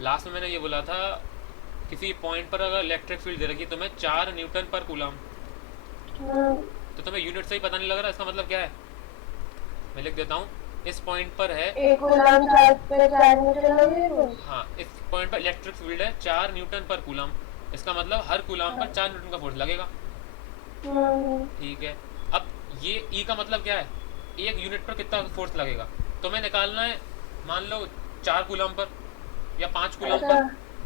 Last में मैंने ये बोला था किसी पॉइंट पर अगर इलेक्ट्रिक फील्ड दे रखी है तुम्हें 4 न्यूटन पर कूलम, हाँ, तो तुम्हें यूनिट से ही पता नहीं लग रहा, इसका मतलब क्या है? मैं लिख देता हूँ, इस पॉइंट पर है। एक गुलाम चार्ज पे 4 मीटर लगे बस। हाँ, इस पॉइंट पर इलेक्ट्रिक फील्ड है 4 न्यूटन पर कूलम, इसका मतलब हर कूलम पर हाँ, 4 न्यूटन का फोर्स लगेगा। हाँ, ठीक है। अब ये ई का मतलब क्या है, एक यूनिट पर कितना फोर्स लगेगा तुम्हें निकालना है। मान लो 4 कूलम पर या 5 कूलम अच्छा, पर,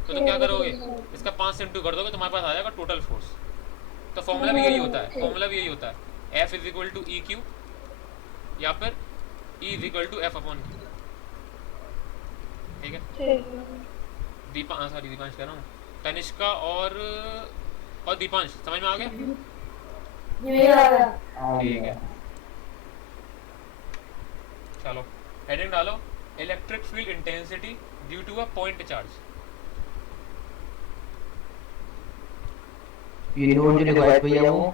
तो तुम क्या ठीक है, करोगे, ठीक है। इसका 5 से इंटू कर दोगे, तुम्हारे पास आ जाएगा टोटल फोर्स। तो फॉर्मूला भी यही होता है, ठीक। फॉर्मूला भी यही होता है, F is equal to E Q या फिर E is equal to F upon Q. ठीक है। ठीक है। सॉरी दीपांश कह रहा हूँ, तनिष्का और दीपांश समझ में आ गया? ये आ गया। आ ठीक गया। है, चलो हेडिंग डालो, electric field intensity due to a point charge. ये नोट जो लिखवाए थे भैया वो,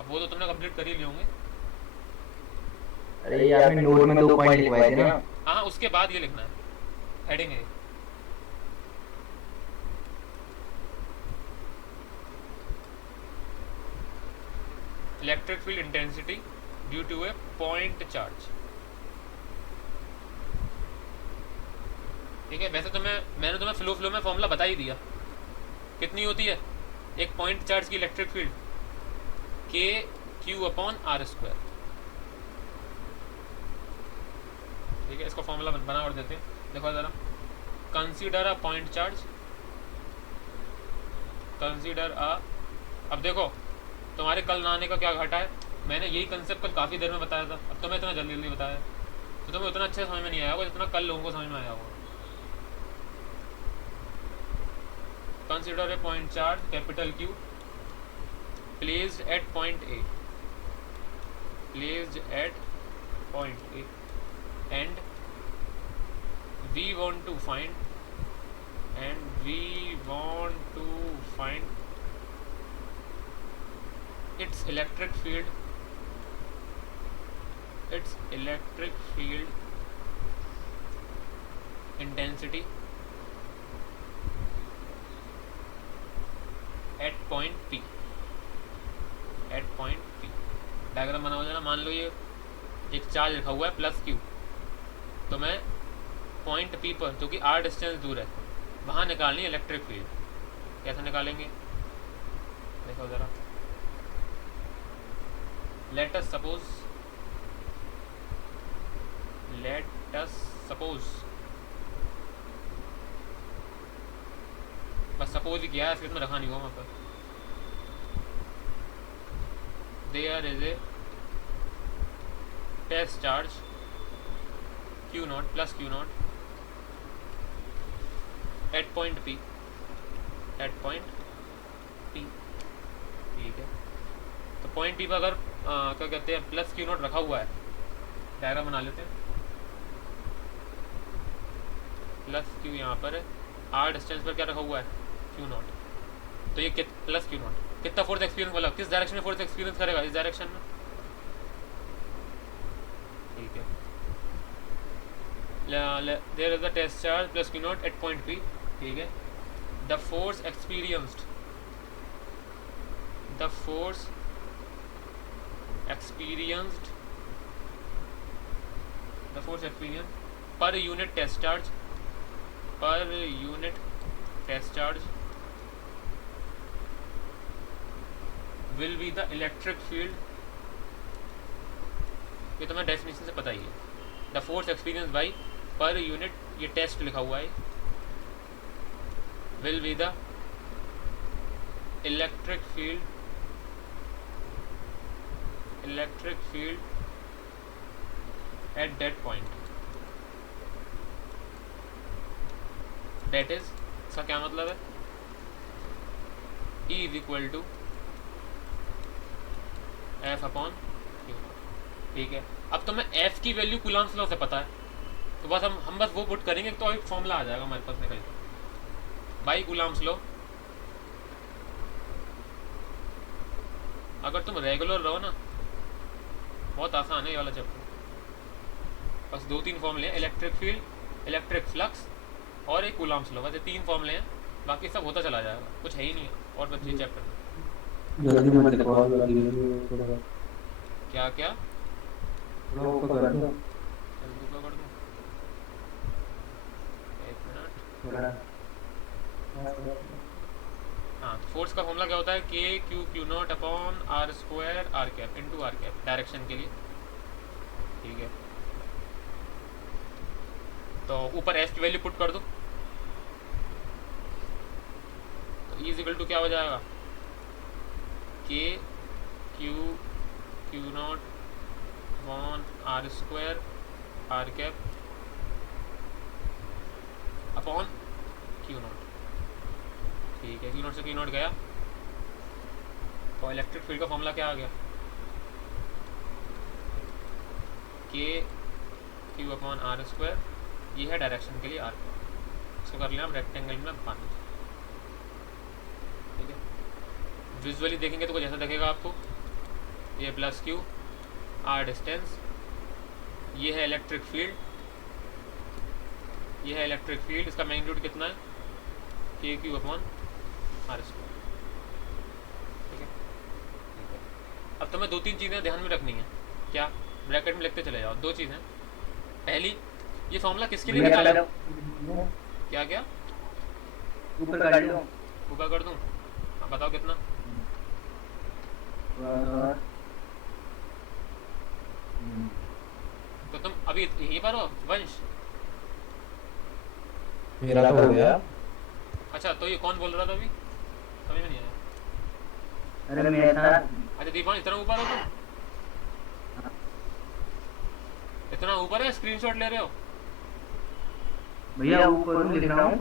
अब वो तो तुमने कंप्लीट कर ही लिए होंगे। अरे ये आपने नोट में 2 पॉइंट लिखवाए थे ना। हाँ हाँ, उसके बाद ये लिखना है, हेडिंग है। Electric field intensity due to a point charge. ठीक है, वैसे तो मैंने तुम्हें फ्लो में फॉर्मूला बता ही दिया, कितनी होती है एक पॉइंट चार्ज की इलेक्ट्रिक फील्ड, के क्यू अपॉन आर स्क्वायर। ठीक है, इसको फॉर्मूला बना और देते हैं, देखो ज़रा, consider a point charge, consider a, अब देखो तुम्हारे कल नहाने का क्या घटा है, मैंने यही कंसेप्ट कल काफ़ी देर में बताया था, अब तो मैं इतना जल्दी जल्दी बताया, तो तुम्हें उतना अच्छे समझ में नहीं आया होगा जितना कल लोगों को समझ में आया होगा। Consider a point charge capital Q placed at point A, placed at point A, and we want to find and we want to find its electric field, its electric field intensity at point P, at point P। Diagram बना हो जाना, मान लो ये एक charge रखा हुआ है plus Q, तो मैं पॉइंट पी पर जो कि आर डिस्टेंस दूर है वहाँ निकालनी इलेक्ट्रिक फील्ड। कैसे निकालेंगे देखो ज़रा, लेट अस सपोज, बस सपोज ही किया है, इसमें रखा नहीं हुआ वहाँ पर, there is a test charge Q naught plus Q naught at point P, at point P. ठीक है, तो पॉइंट पी पर अगर क्या कहते हैं प्लस क्यू नॉट रखा हुआ है, डायग्राम बना लेते हैं, प्लस क्यू यहाँ पर है, आर डिस्टेंस पर क्या रखा हुआ है क्यू नॉट, तो ये प्लस क्यू नॉट कितना फोर्स एक्सपीरियंस, मतलब किस डायरेक्शन में फोर्स एक्सपीरियंस करेगा, इस डायरेक्शन में। ठीक है, there is the test charge plus Q naught at point P. ठीक है, the force experienced, the force experienced, the force experienced per unit test charge, per unit test charge will be the electric field, ये तो मैं definition से पता ही है, the force experience by per unit, ये test लिखा हुआ है, will be the electric field, electric field at that point, that is, इसका क्या मतलब है, E is equal to F upon Q. ठीक है, अब तो मैं एफ की वैल्यू कूलम्स लॉ से पता है, तो बस हम बस वो पुट करेंगे तो एक फॉर्मूला आ जाएगा हमारे पास निकल बाई कूलम्स लॉ। अगर तुम रेगुलर रहो ना, बहुत आसान है ये वाला चैप्टर, बस 2-3 फॉर्मूले हैं, इलेक्ट्रिक फील्ड, इलेक्ट्रिक फ्लक्स और एक कूलाम्स लो, बस ये 3 फॉर्मूले हैं, बाकी सब होता चला जाएगा, कुछ है ही नहीं है और बच्चे चैप्टर में। जल्दी मत लिखो, जल्दी थोड़ा क्या क्या थोड़ा ऊपर कर दो जल्दी ऊपर कर दूँ, एक मिनट। थोड़ा। हाँ, फोर्स का फॉर्मूला क्या होता है, K Q Q naught upon R square R cap into R cap, direction के लिए। ठीक है, तो ऊपर एस की वैल्यू पुट कर दो, तो इज इक्वल टू क्या हो जाएगा, K Q Q naught upon R square R cap upon Q naught. ठीक है, क्यू नॉट से क्यू नॉट गया, तो इलेक्ट्रिक फील्ड का फॉर्मूला क्या आ गया, के क्यू अपॉन आर स्क्वायर, ये है डायरेक्शन के लिए आर, इसको कर लेना रेक्टेंगल में बंद। ठीक है, विजुअली देखेंगे तो कुछ ऐसा दिखेगा आपको, ये प्लस क्यू, आर डिस्टेंस, ये है इलेक्ट्रिक फील्ड, ये है इलेक्ट्रिक फील्ड, इसका मैग्नीट्यूड कितना है, K Q upon R square. ठीक है, ठीक है। अब तुम्हें 2-3 चीज़ें ध्यान में रखनी है, क्या, ब्रैकेट में लिखते चले जाओ। 2 चीज़ें, पहली, ये फॉर्मूला किसके लिए निकाला, क्या क्या ऊपर कर लो। ऊपर कर दूँ, हाँ बताओ कितना, तो तुम अभी यहीं पर हो वंश, मेरा तो हो गया। अच्छा तो ये कौन बोल रहा था अभी, समझ में नहीं आया। अरे मैं था। अच्छा दीपान, इतना ऊपर हो तुम, इतना ऊपर है, स्क्रीनशॉट ले रहे हो, भैया ऊपर लिख रहा हूँ।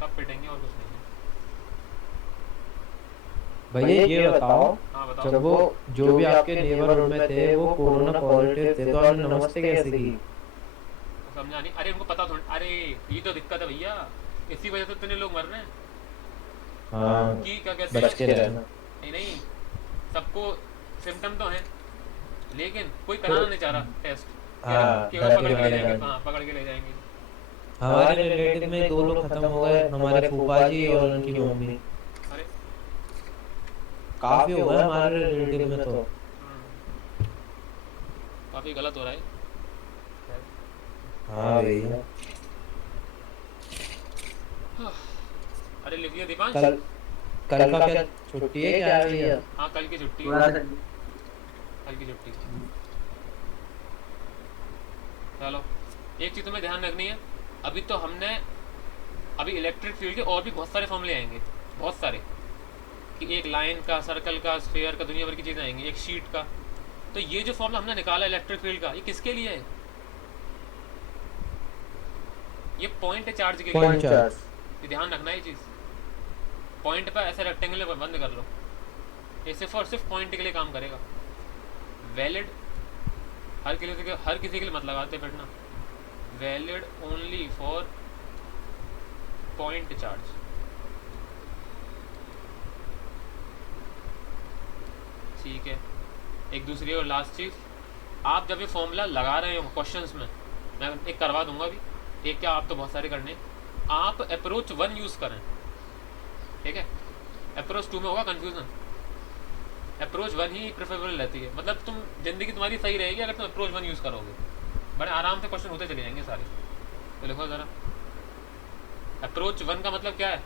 सब पिटेंगे और कुछ नहीं है। भैया ये बताओ, हाँ बताओ, जब वो जो भी आपके नेबरहुड में थे वो कोरोना पॉजिटिव थे तो आपने नमस्ते कैसे की? समझा नहीं, अरे उनको पता थोड़ा, अरे ये तो दिक्कत है भैया, इसी वजह से इतने लोग मर रहे हैं हाँ, कि क्या कहते बच के हैं, रहना। नहीं नहीं, सबको सिम्टम तो हैं, लेकिन कोई कराना नहीं चाह रहा टेस्ट, हाँ, केवल डर पकड़ के के ले मारे जाएंगे, डर। हाँ पकड़ के ले जाएंगे। हमारे रिलेटिव में 2 लोग खत्म हो गए, हमारे फूफा जी और उनकी मम्मी। अरे काफी हो गए हमारे रिलेटिव में तो। काफ़ी गलत हो रहा है। हाँ भैया, अरे लिख लिया दीपांश, कल कल का क्या छुट्टी है क्या भैया? हाँ कल की छुट्टी, थोड़ा सा कल की छुट्टी। चलो, एक चीज़ तुम्हें ध्यान रखनी है, अभी तो हमने, अभी इलेक्ट्रिक फील्ड के और भी बहुत सारे फॉर्मूले आएंगे, बहुत सारे, कि एक लाइन का, सर्कल का, स्फीयर का, दुनिया भर की चीज़ें आएंगी, एक शीट का। तो ये जो फॉर्मूला हमने निकाला इलेक्ट्रिक फील्ड का, ये किसके लिए है, ये पॉइंट चार्ज के लिए, पॉइंट चार्ज। ये ध्यान रखना है ये चीज़, पॉइंट पर ऐसे रेक्टेंगल में बंद कर लो, ये सिर्फ और सिर्फ पॉइंट के लिए काम करेगा, वैलिड हर किसी के लिए मत लगाते बैठना, valid only for point charge. ठीक है, एक दूसरी और लास्ट चीज़, आप जब ये फॉर्मूला लगा रहे हो क्वेश्चंस में, मैं एक करवा दूंगा अभी, एक क्या, आप तो बहुत सारे करने, आप अप्रोच 1 यूज़ करें, ठीक है, अप्रोच 2 में होगा कन्फ्यूज़न, अप्रोच 1 ही प्रेफरेबल रहती है, मतलब तुम, ज़िंदगी तुम्हारी सही रहेगी अगर तुम अप्रोच 1 यूज़ करोगे, बड़े आराम से क्वेश्चन होते चले जाएंगे सारे। तो लिखो ज़रा, अप्रोच 1 का मतलब क्या है,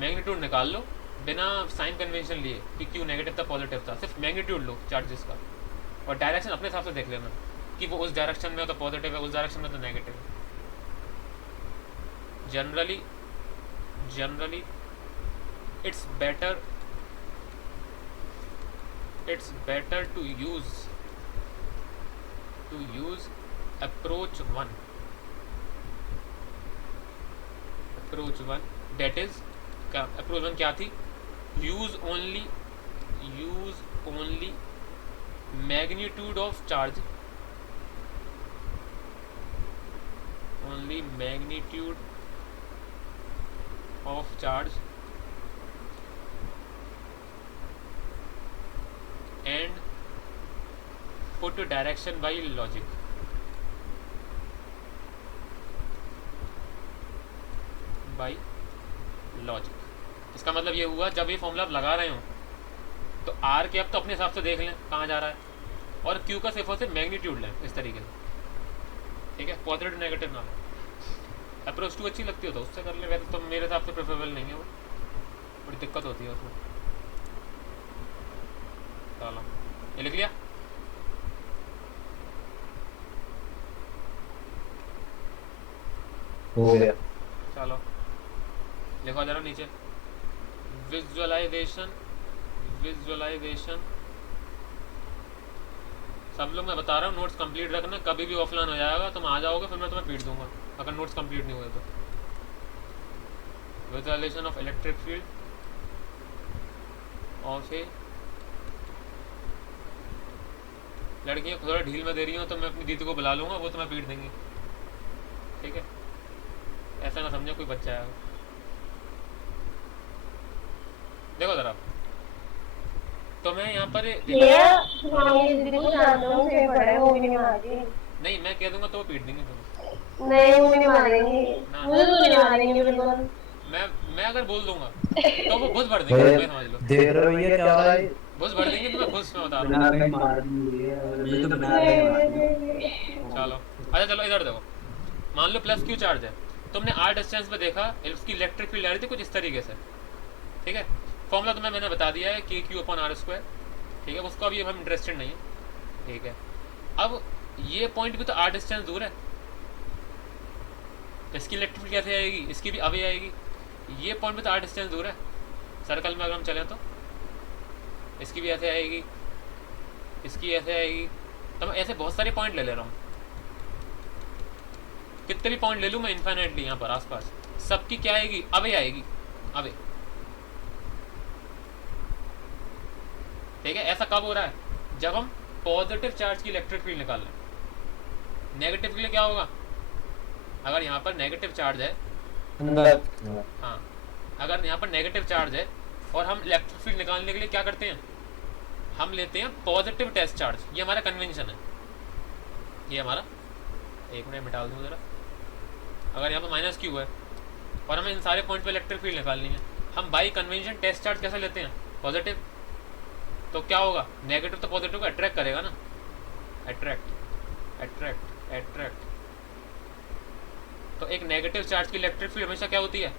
मैग्नीट्यूड निकाल लो बिना साइन कन्वेंशन लिए कि क्यों नेगेटिव था पॉजिटिव था, सिर्फ मैग्नीट्यूड लो चार्जेस का, और डायरेक्शन अपने हिसाब से देख लेना कि वो उस डायरेक्शन में हो तो पॉजिटिव है, उस डायरेक्शन में तो नेगेटिव है। Generally it's better to use approach 1, that is क्या, approach 1 क्या थी, use only magnitude of charge, only magnitude of charge and put direction by logic, by logic. इसका मतलब ये हुआ जब ये फॉर्मूला आप लगा रहे हो तो आर के अब तो अपने हिसाब से देख लें कहाँ जा रहा है, और क्यू का सिर्फ और सिर्फ मैग्नीट्यूड लें इस तरीके से, ठीक है। पॉजिटिव नेगेटिव ना अप्रोच टू अच्छी लगती हो तो उससे कर ले, वैसे तो मेरे हिसाब से प्रेफरेबल नहीं है वो, बड़ी दिक्कत होती है उसमें। चलो ये लिख लिया। हो गया। चलो लिखो जरा नीचे, विजुअलाइजेशन विजुअलाइजेशन। सब लोग मैं बता रहा हूँ नोट्स कंप्लीट रखना, कभी भी ऑफलाइन हो जाएगा तुम आ जाओगे फिर मैं तुम्हें पीट दूंगा अगर नोट्स कंप्लीट नहीं हुए तो। Visualisation of electric field of a, लड़कियाँ थोड़ा ढील में दे रही हूँ तो मैं अपनी दीदी को बुला लूँगा, वो तुम्हें पीट देंगी, ठीक है। ऐसा ना समझो कोई बच्चा है। देखो जरा, तो मैं यहाँ पर नहीं, मैं कह दूंगा तो वो पीट देंगे तुम्हें। नहीं वो नहीं मारेंगे, ना मुझे तो नहीं मारेंगे बिल्कुल। मैं अगर बोल दूंगा तो वो घुस भर देंगे, मैं समझ लो देख रहे हो भैया क्या हो रहा है? घुस भर देंगे, तो मैं घुस में बता रहा हूँ। बना के मार दूंगी, मैं तो बना के मार दूंगी। चलो अच्छा, चलो इधर देखो, मान लो प्लस क्यू चार्ज है, तुमने आर डिस्टेंस पे देखा उसकी इलेक्ट्रिक फील्ड आ रही थी कुछ इस तरीके से, ठीक है। फॉर्मूला तुम्हें मैंने बता दिया है K Q upon R square, ठीक है। उसको अभी हम इंटरेस्टेड नहीं है, ठीक है। अब ये पॉइंट भी तो आर डिस्टेंस दूर है, इसकी इलेक्ट्रिक फील्ड कैसे आएगी, इसकी भी अवे आएगी। ये पॉइंट भी तो आर डिस्टेंस दूर है, सर्कल में अगर हम चलें तो इसकी भी ऐसे आएगी, इसकी ऐसे आएगी, तो मैं ऐसे बहुत सारे पॉइंट ले रहा हूँ। कितने भी पॉइंट ले लूँ मैं इन्फाइनाइटली यहाँ पर आसपास, सबकी क्या आएगी, अवे आएगी, अवे, ठीक है। ऐसा कब हो रहा है, जब हम पॉजिटिव चार्ज की इलेक्ट्रिक फील्ड निकाल लें। नेगेटिव के लिए क्या होगा, अगर यहाँ पर नेगेटिव चार्ज है, हाँ, अगर यहाँ पर नेगेटिव चार्ज है और हम इलेक्ट्रिक फील्ड निकालने के लिए क्या करते हैं, हम लेते हैं पॉजिटिव टेस्ट चार्ज। ये हमारा कन्वेंशन है, ये हमारा, एक मिनट में डाल दूँ ज़रा। अगर यहाँ पर माइनस क्यू है और हमें इन सारे पॉइंट पे इलेक्ट्रिक फील्ड निकालनी है, हम बाई कन्वेंशन टेस्ट चार्ज कैसे लेते हैं, पॉजिटिव। तो क्या होगा, नेगेटिव तो पॉजिटिव को अट्रैक्ट करेगा ना, अट्रैक्ट अट्रैक्ट अट्रैक्ट। तो एक नेगेटिव चार्ज की इलेक्ट्रिक फील्ड हमेशा क्या होती है,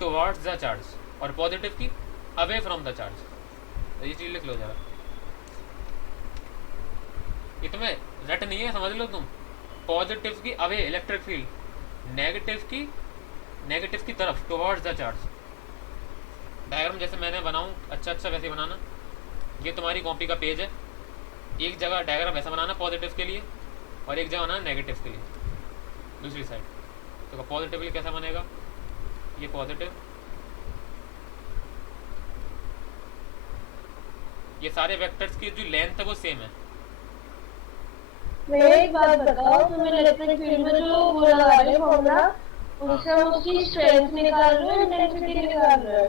टुवर्ड्स द चार्ज, और पॉजिटिव की अवे फ्रॉम द चार्ज। तो ये चीज़ लिख लो जरा, ये तुम्हें रट नहीं है, समझ लो तुम। पॉजिटिव की अवे इलेक्ट्रिक फील्ड, नेगेटिव की तरफ टुवर्ड्स द चार्ज। डायग्राम जैसे मैंने बनाऊं अच्छा वैसे बनाना। ये तुम्हारी कॉपी का पेज है, एक जगह डायग्राम ऐसा बनाना पॉजिटिव के लिए और एक जगह बनाना नेगेटिव के लिए, दूसरी साइड। तो पॉजिटिव के लिए कैसा बनेगा, ये पॉजिटिव, ये सारे वेक्टर्स की जो लेंथ है वो सेम है। मैं एक बात बताओ, तुम इलेक्ट्रिक फील्ड में जो वो लगा रहे हो फॉर्मूला, उससे हम उसकी स्ट्रेंथ निकाल रहे हो, इंटेंसिटी निकाल रहे हो।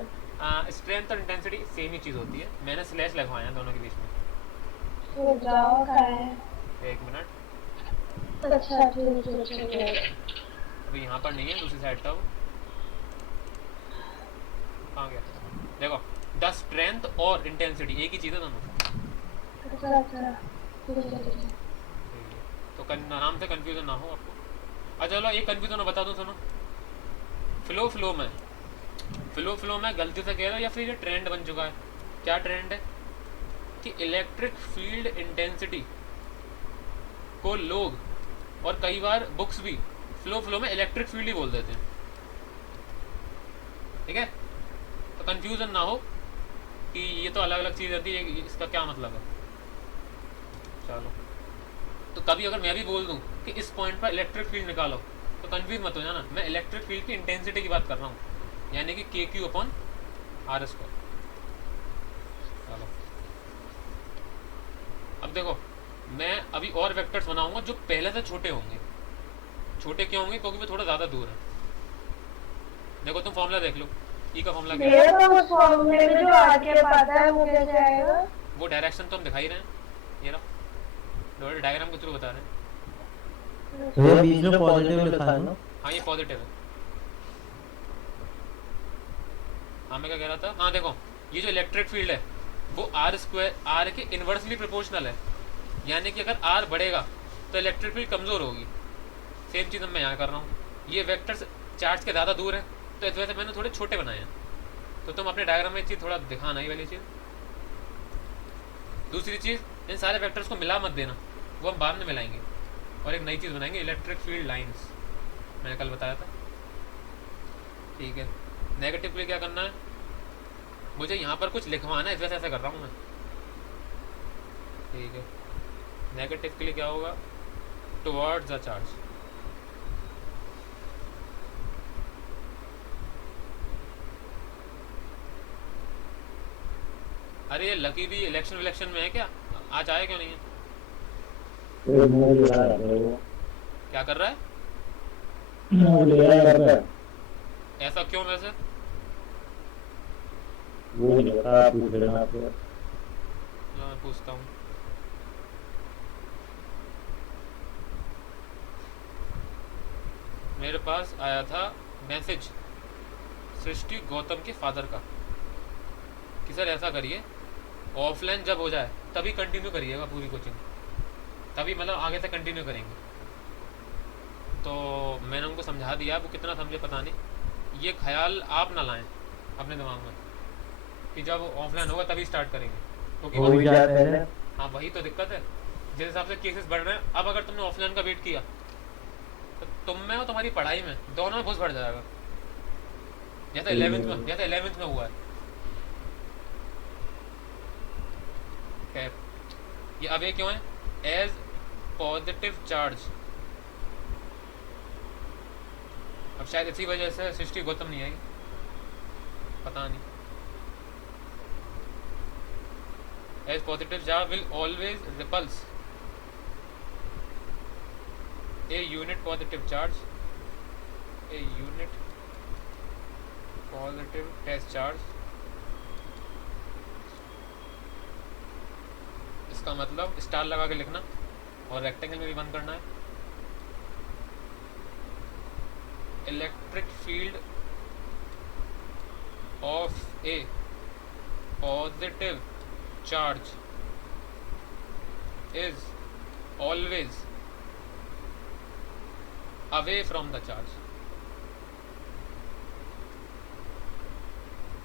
स्ट्रेंथ और इंटेंसिटी सेम ही चीज़ होती है, मैंने स्लैश लगवाया है दोनों के बीच में। तो जाओ क्या है, एक मिनट, अच्छा ठीक है। अभी यहाँ पर नहीं है, दूसरी साइड था वो, कहाँ गया, देखो द स्ट्रेंथ और इंटेंसिटी एक ही चीज़ है दोनों। अच्छा ठीक है। तो नाम से कंफ्यूजन ना हो आपको। अच्छा चलो एक कंफ्यूजन मैं बता दूं, सुनो। फ्लो में गलती से कह रहा हूँ या फिर ये ट्रेंड बन चुका है। क्या ट्रेंड है कि इलेक्ट्रिक फील्ड इंटेंसिटी को लोग और कई बार बुक्स भी फ्लो में इलेक्ट्रिक फील्ड ही बोल देते हैं, ठीक है। तो कंफ्यूजन ना हो कि ये तो अलग अलग चीज़ होती है, इसका क्या मतलब है। चलो, तो कभी अगर मैं भी बोल दूं कि इस पॉइंट पर इलेक्ट्रिक फील्ड निकालो तो कंफ्यूज मत हो जाना, मैं इलेक्ट्रिक फील्ड की इंटेंसिटी की बात कर रहा हूँ, यानी कि के क्यू अपॉन आर स्क्वायर। चलो अब देखो, मैं अभी और वेक्टर्स बनाऊंगा जो पहले से छोटे होंगे। छोटे क्यों होंगे, क्योंकि वो थोड़ा ज़्यादा दूर है। देखो तुम फॉर्मूला देख लो, ई का फॉर्मूला क्या है, तो उस फॉर्मूले में जो आगे पाता है वो कैसे आएगा, वो डायरेक्शन तो हम दिखा ही रहे हैं, ये रहा डायग्राम के थ्रू बता रहे हैं। ये बीच में पॉजिटिव लिखा है ना? हाँ ये पॉजिटिव है, हाँ मैं क्या कह रहा था, हाँ देखो ये जो इलेक्ट्रिक फील्ड है वो आर स्क्वायर आर के इन्वर्सली प्रोपोर्शनल है, यानी कि अगर आर बढ़ेगा तो इलेक्ट्रिक फील्ड कमज़ोर होगी। सेम चीज़ मैं यहाँ कर रहा हूँ, ये वेक्टर्स चार्ज के ज़्यादा दूर है तो इस वजह से मैंने थोड़े छोटे बनाए हैं। तो तुम अपने डायग्राम में ये चीज़ थोड़ा दिखाना ही वाली चीज़। दूसरी चीज़, इन सारे वेक्टर्स को मिला मत देना, वो हम बाद में मिलाएंगे और एक नई चीज़ बनाएंगे, इलेक्ट्रिक फील्ड लाइंस, मैंने कल बताया था। ठीक है, नेगेटिव के लिए क्या करना है, मुझे यहाँ पर कुछ लिखवाना है, इस वजह से ऐसा कर रहा हूँ मैं। ठीक है, नेगेटिव के लिए क्या होगा, टुवर्ड्स द चार्ज। अरे ये लकी भी इलेक्शन विलेक्शन में है क्या, आज आया क्यों नहीं है? क्या कर रहा है? ऐसा क्यों वैसे? मैं पूछता हूँ। मेरे पास आया था मैसेज सृष्टि गौतम के फादर का कि सर ऐसा करिए, ऑफलाइन जब हो जाए तभी कंटिन्यू करिएगा पूरी कोचिंग, तभी मतलब आगे से कंटिन्यू करेंगे। तो मैंने उनको समझा दिया, वो कितना समझे पता नहीं, ये ख्याल आप ना लाएं अपने दिमाग में कि जब ऑफलाइन होगा तभी स्टार्ट करेंगे, क्योंकि हाँ वही तो दिक्कत है, जिस हिसाब से केसेस बढ़ रहे हैं। अब अगर तुमने ऑफलाइन का वेट किया तो तुम में और तुम्हारी पढ़ाई में दोनों में घुस बढ़ जाएगा, जैसे 11th में हुआ है। खैर, ये अवे क्यों है, एज पॉजिटिव चार्ज। अब शायद इसी वजह से सृष्टि गौतम नहीं आई, पता नहीं। As positive charge will always repulse a unit positive charge, a unit positive test charge। इसका मतलब स्टार लगा के लिखना और रेक्टेंगल में भी बंद करना है। Electric field of A positive charge is always away from the charge।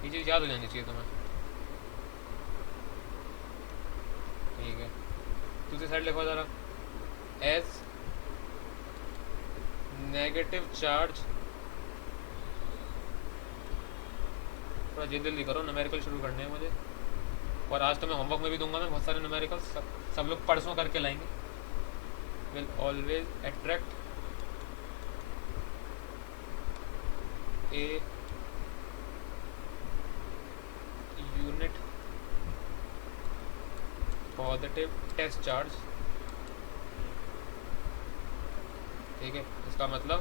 ये चीज़ याद हो जानी चाहिए तुम्हें। ठीक है, दूसरी साइड लिखो ज़रा, एज नेगेटिव चार्ज। थोड़ा जल्दी करो, न्यूमेरिकल शुरू करने हैं मुझे, और आज तो मैं होमवर्क में भी दूंगा, मैं बहुत सारे न्यूमेरिकल सब लोग परसों करके लाएंगे। Will always attract a unit positive test charge। ठीक है, इसका मतलब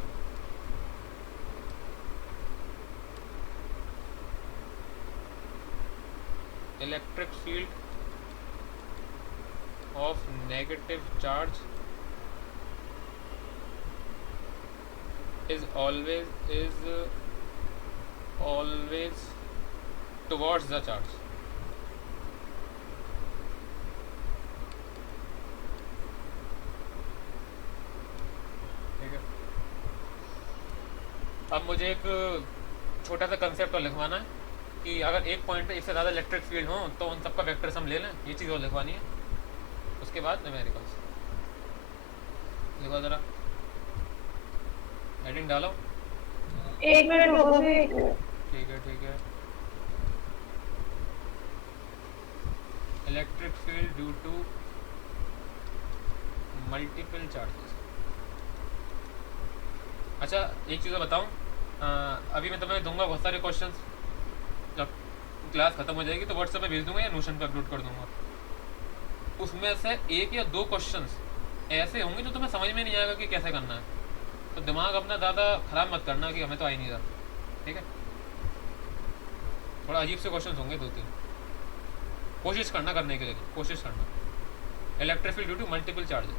electric field of negative charge is always towards the charge। ठीक है, अब मुझे एक छोटा सा कंसेप्ट और लिखवाना है कि अगर एक पॉइंट पे एक से ज़्यादा इलेक्ट्रिक फील्ड हो तो उन सबका वेक्टर सम ले लें, ये चीज़ और लिखवानी है। उसके बाद न्यूमेरिकल्स लिखो ज़रा, हेडिंग डालो। 1 मिनट रुको भी। ठीक है। Electric field due to multiple charges. अच्छा एक चीज़ बताऊँ, अभी मैं तुम्हें दूंगा बहुत सारे क्वेश्चंस, जब क्लास ख़त्म हो जाएगी तो व्हाट्सएप पे भेज दूंगा या नोशन पे अपलोड कर दूंगा। उसमें से 1 या 2 क्वेश्चंस ऐसे होंगे जो तुम्हें समझ में नहीं आएगा कि कैसे करना है, तो दिमाग अपना ज़्यादा ख़राब मत करना कि हमें तो आ ही नहीं रहा। ठीक है, थोड़ा अजीब से क्वेश्चन होंगे 2-3, कोशिश करना करने के लिए, कोशिश करना। Electric field due to multiple charges.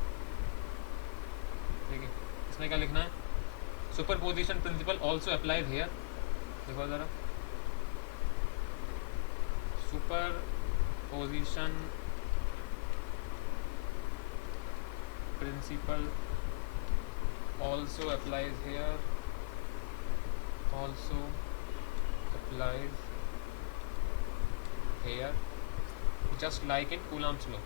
ठीक है, इसमें क्या लिखना है, superposition principle also applies here. देखो ज़रा, superposition principle also applies here, also applies here, just like in Coulomb's law.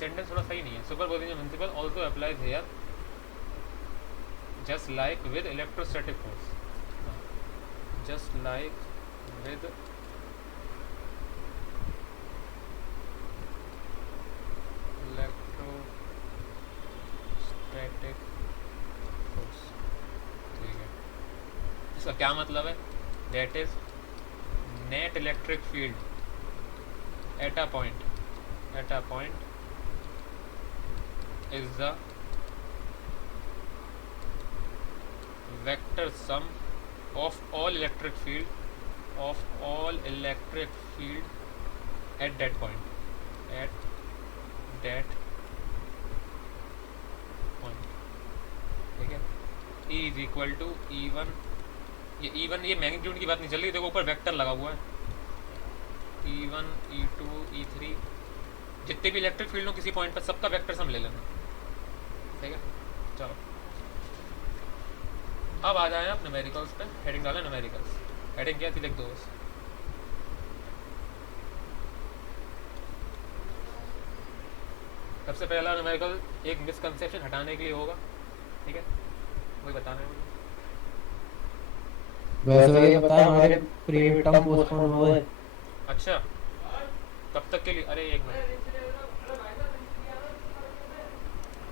Sentence थोड़ा सही नहीं है. Superposition principal also applies here, just like with electrostatic force. Just like with electrostatic force. ठीक है. इसका क्या मतलब है? That is net electric field at a point is the vector sum of all electric field at that point. ठीक है. E is equal to E1. ये magnitude की बात नहीं चल रही. देखो ऊपर वेक्टर लगा हुआ है. E1 E2 E3 जितने भी इलेक्ट्रिक फील्ड हो किसी पॉइंट पर सबका वेक्टर सम ले लेना. ठीक है. चलो अब आ जाए आप न्यूमेरिकल्स पे. हेडिंग डालें न्यूमेरिकल्स. हेडिंग क्या थी लिख दो बस. सबसे पहला न्यूमेरिकल एक मिसकंसेप्शन हटाने के लिए होगा. ठीक है. वही बताना है मुझे. वैसे ये पता है हमारे प्री टर्म पोस्टपोन हुए. अच्छा कब तक के लिए? अरे एक मिनट.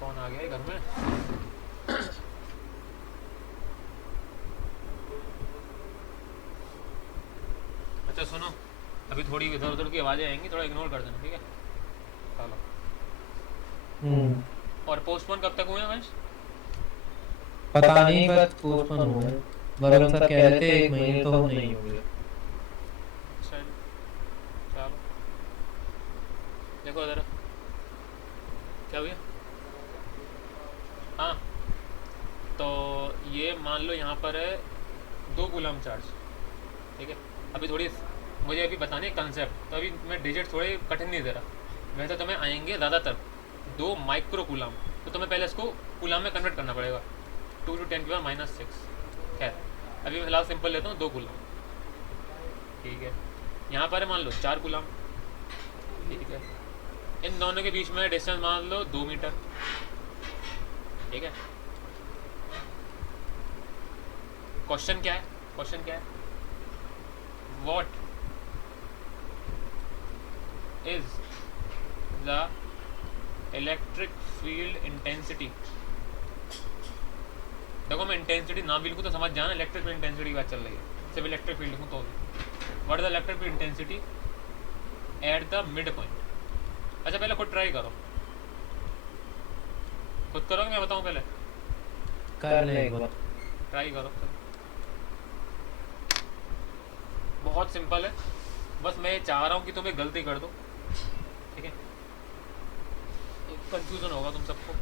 कौन आ गया है घर में? अच्छा सुनो अभी थोड़ी इधर उधर की आवाजें आएंगी. थोड़ा इग्नोर कर देना. ठीक है. चलो. और पोस्टपोन कब तक हुए हैं वंश? पता नहीं बस पोस्टपोन हुए. वरुण सर कह रहे थे 1 महीने तो नहीं होंगे. अच्छा चलो देखो इधर क्या हुआ. हाँ तो ये मान लो यहाँ पर है 2 कूलम चार्ज. ठीक है. अभी थोड़ी मुझे अभी बताने कंसेप्ट. तो अभी मैं डिजिट थोड़े कठिन नहीं दे रहा. वैसे तुम्हें आएंगे ज़्यादातर 2 माइक्रो कूलम. तो तुम्हें पहले इसको कूलम में कन्वर्ट करना पड़ेगा. 2 × 10⁻⁶. खैर अभी फिलहाल सिंपल लेता हूँ 2 कूलम. ठीक है. यहाँ पर मान लो 4 कूलम. ठीक है. इन दोनों के बीच में डिस्टेंस मान लो 2 मीटर. ठीक है. क्वेश्चन क्या है? What is the electric field intensity. देखो मैं इंटेंसिटी ना भी लिखूँ तो समझ जाना इलेक्ट्रिक फील्ड इंटेंसिटी की बात चल रही है. सिर्फ इलेक्ट्रिक फील्ड लिखूँ तो what is the electric field intensity at the mid point. अच्छा पहले खुद ट्राई करो. खुद करोगे मैं बताऊँ पहले? कर ले एक बार. ट्राई करो. बहुत सिंपल है. बस मैं चाह रहा हूँ कि तुम एक गलती कर दो. ठीक है. कंफ्यूजन होगा तुम सबको.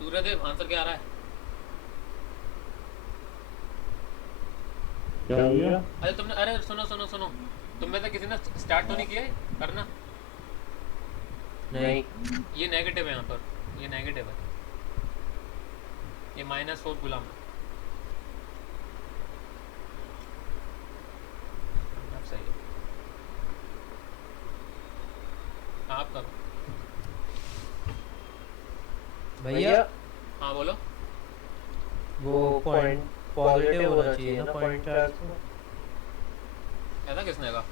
सूर्यदेव आंसर क्या आ रहा है? क्या हो गया? अरे तुमने अरे सुनो तुम में से किसी ने स्टार्ट तो नहीं किया है करना? नहीं. ये नेगेटिव है. यहाँ पर ये नेगेटिव है. ये -4 कूलम है. अब सही है. आप करो भैया हाँ बोलो. वो पॉइंट पॉजिटिव होना चाहिए ना पॉइंट चार्ज तो। ऐसा किसने कहा?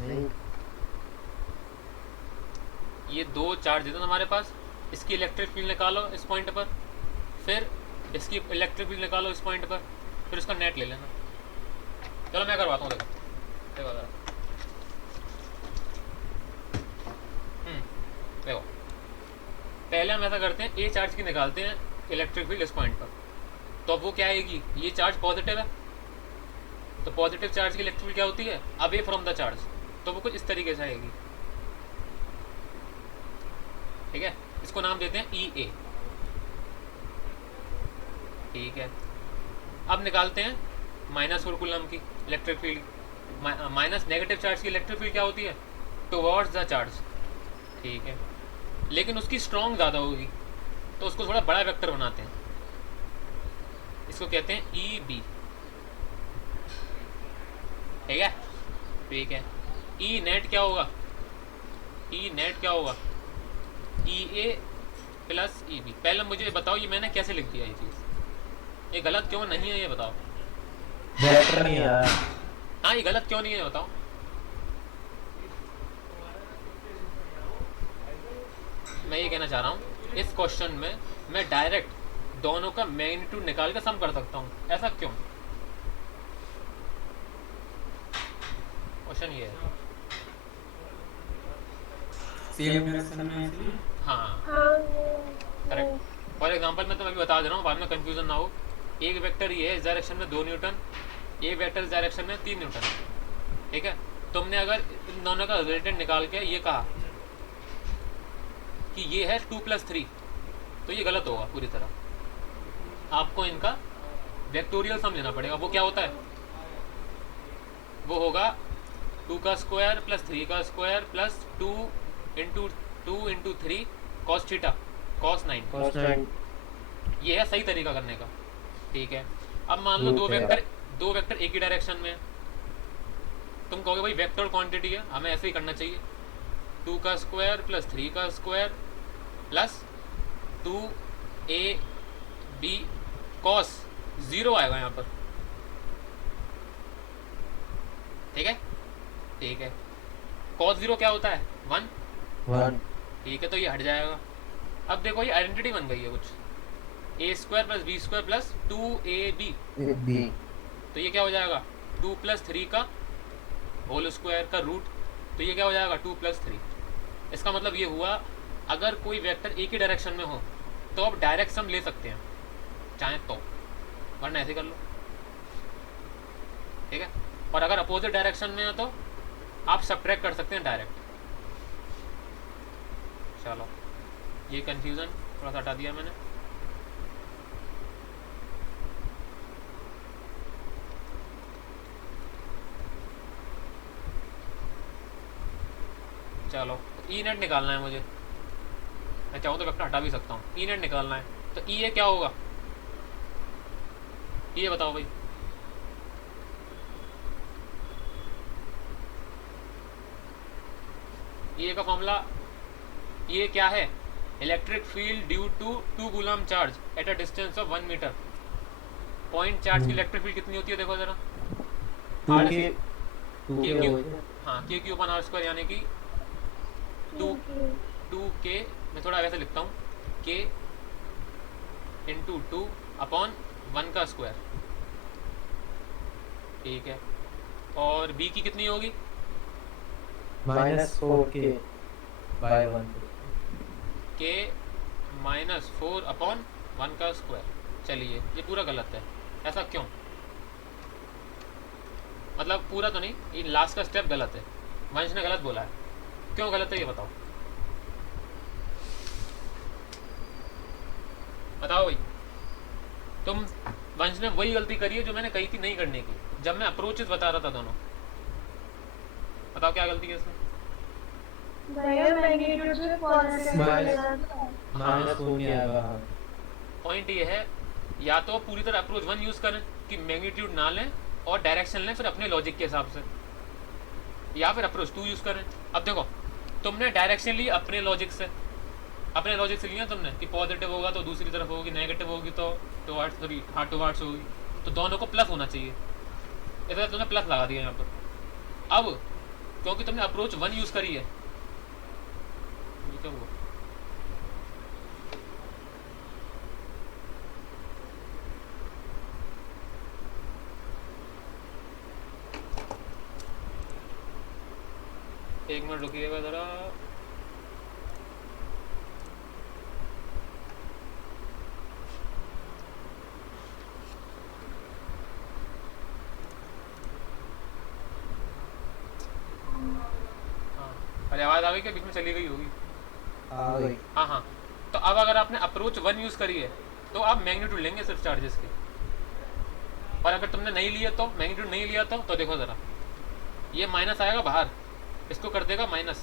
नहीं ये दो चार्ज है ना हमारे पास, इसकी इलेक्ट्रिक फील्ड निकालो इस पॉइंट पर, फिर इसकी इलेक्ट्रिक फील्ड निकालो इस पॉइंट पर, फिर इसका नेट ले लेना। चलो मैं करवाता हूँ, देखो देखो जरा। देखो पहले हम ऐसा करते हैं, ए चार्ज की निकालते हैं इलेक्ट्रिक फील्ड इस पॉइंट पर, तो अब वो क्या आएगी, ये चार्ज पॉजिटिव है, तो पॉजिटिव चार्ज की इलेक्ट्रिक फील्ड क्या होती है, अवे फ्रॉम द चार्ज, तो वो कुछ इस तरीके से आएगी। ठीक है, इसको नाम देते हैं ई ए। ठीक है, अब निकालते हैं -4 कूलम की electric field. Minus negative charge की इलेक्ट्रिक फील्ड क्या होती है, टुवर्ड्स द चार्ज। ठीक है, लेकिन उसकी स्ट्रॉन्ग ज़्यादा होगी, तो उसको थोड़ा बड़ा वेक्टर बनाते हैं, इसको कहते हैं ई बी। ठीक है, ठीक है, ई नेट क्या होगा, ई नेट क्या होगा, ई ए प्लस ई बी। पहले मुझे बताओ ये मैंने कैसे लिख दिया ये चीज़, ये गलत क्यों नहीं है ये बताओ। वेक्टर नहीं आया। हाँ ये गलत क्यों नहीं है बताओ। मैं ये कहना चाह रहा हूँ इस क्वेश्चन में मैं डायरेक्ट दोनों का मैग्नीट्यूड निकाल के सम कर सकता हूँ, ऐसा क्यों? क्वेश्चन ये है। सेम डायरेक्शन में इसलिए हाँ हाँ करेक्ट। फॉर एग्जांपल मैं तुम्हें बता दे रहा हूँ, बाद में कंफ्यूजन ना हो। एक वेक्टर ये है इस डायरेक्शन में 2 न्यूटन, एक वेक्टर इस डायरेक्शन में 3 न्यूटन। ठीक है, तुमने अगर इन दोनों का रिजल्टेंट निकाल के ये कहा कि ये है 2 + 3, तो ये गलत होगा पूरी तरह। आपको इनका वेक्टोरियल सम लेना पड़ेगा। वो क्या होता है, वो होगा 2 का स्क्वायर प्लस 3 का square plus 2 × 3 cos theta cos 9। cos 9 ये है सही तरीका करने का। ठीक है, अब मान लो दो वेक्टर एक ही डायरेक्शन में है, तुम कहोगे भाई वेक्टर क्वांटिटी है, हमें ऐसे ही करना चाहिए। 2 का स्क्वायर प्लस 3 का स्क्वायर प्लस 2ab cos 0 आएगा यहाँ पर। ठीक है, ठीक है, cos 0 क्या होता है, 1। 1 ठीक है, तो ये हट जाएगा। अब देखो ये आइडेंटिटी बन गई है कुछ, a² + b² + 2ab, बी तो ये क्या हो जाएगा 2 + 3 का होल स्क्वायर का रूट, तो ये क्या हो जाएगा 2 + 3। इसका मतलब ये हुआ अगर कोई वेक्टर एक ही डायरेक्शन में हो तो आप डायरेक्ट सम ले सकते हैं चाहे तो, वरना ऐसे कर लो। ठीक है, और अगर अपोजिट डायरेक्शन में हो तो आप सब्ट्रैक्ट कर सकते हैं डायरेक्ट। चलो ये कंफ्यूजन थोड़ा सा हटा दिया मैंने। चलो ई नेट निकालना है मुझे, मैं चाहूँ तो वेक्टर हटा भी सकता हूँ। ई नेट निकालना है, तो ई ए क्या होगा, ये बताओ भाई। ये का फॉर्मूला ये क्या है, electric field due to 2 coulomb charge at a distance of 1 metre. Point charge की इलेक्ट्रिक फील्ड कितनी होती है देखो जरा, 2 R के हाँ Q/r² यानी कि 2k, मैं थोड़ा वैसे लिखता हूँ, k × 2/1 का स्क्वायर। ठीक है, और b की कितनी होगी, -4k/1 k -4/1 का स्क्वायर। चलिए ये पूरा गलत है, ऐसा क्यों, मतलब पूरा तो नहीं, ये लास्ट का स्टेप गलत है, वंश ने गलत बोला है। क्यों गलत है ये बताओ, बताओ भाई। तुम वंश ने वही गलती करी है जो मैंने कही थी नहीं करने की, जब मैं अप्रोचेस बता रहा था दोनों। बताओ क्या गलती है इसमें। भैया मैग्नीट्यूड से पॉजिटिव पॉइंट ये है, या तो पूरी तरह अप्रोच 1 यूज करें कि मैग्नीट्यूड ना लें और डायरेक्शन लें फिर अपने लॉजिक के हिसाब से, या फिर अप्रोच 2 यूज करें। अब देखो तुमने डायरेक्शन ली अपने लॉजिक से, अपने लॉजिक से लिया तुमने कि पॉजिटिव होगा तो दूसरी तरफ होगी, नेगेटिव होगी तो टुवर्ड्स सॉरी हाँ टुवर्ड्स होगी, तो दोनों को प्लस होना चाहिए, इसलिए तुमने प्लस लगा दिया यहाँ पर। अब क्योंकि तुमने अप्रोच 1 यूज़ करी है, ये क्या हुआ? एक मिनट रुकिएगा ज़रा। हाँ, अरे आवाज़ आ गई क्या? बीच में चली गई होगी। आ गई। हाँ हाँ, तो अब अगर आपने अप्रोच 1 यूज़ करी है तो आप मैग्नीट्यूड लेंगे सिर्फ चार्जेस के, और अगर तुमने नहीं लिया तो मैग्नीट्यूड नहीं लिया तो देखो ज़रा, ये माइनस आएगा बाहर, इसको कर देगा माइनस।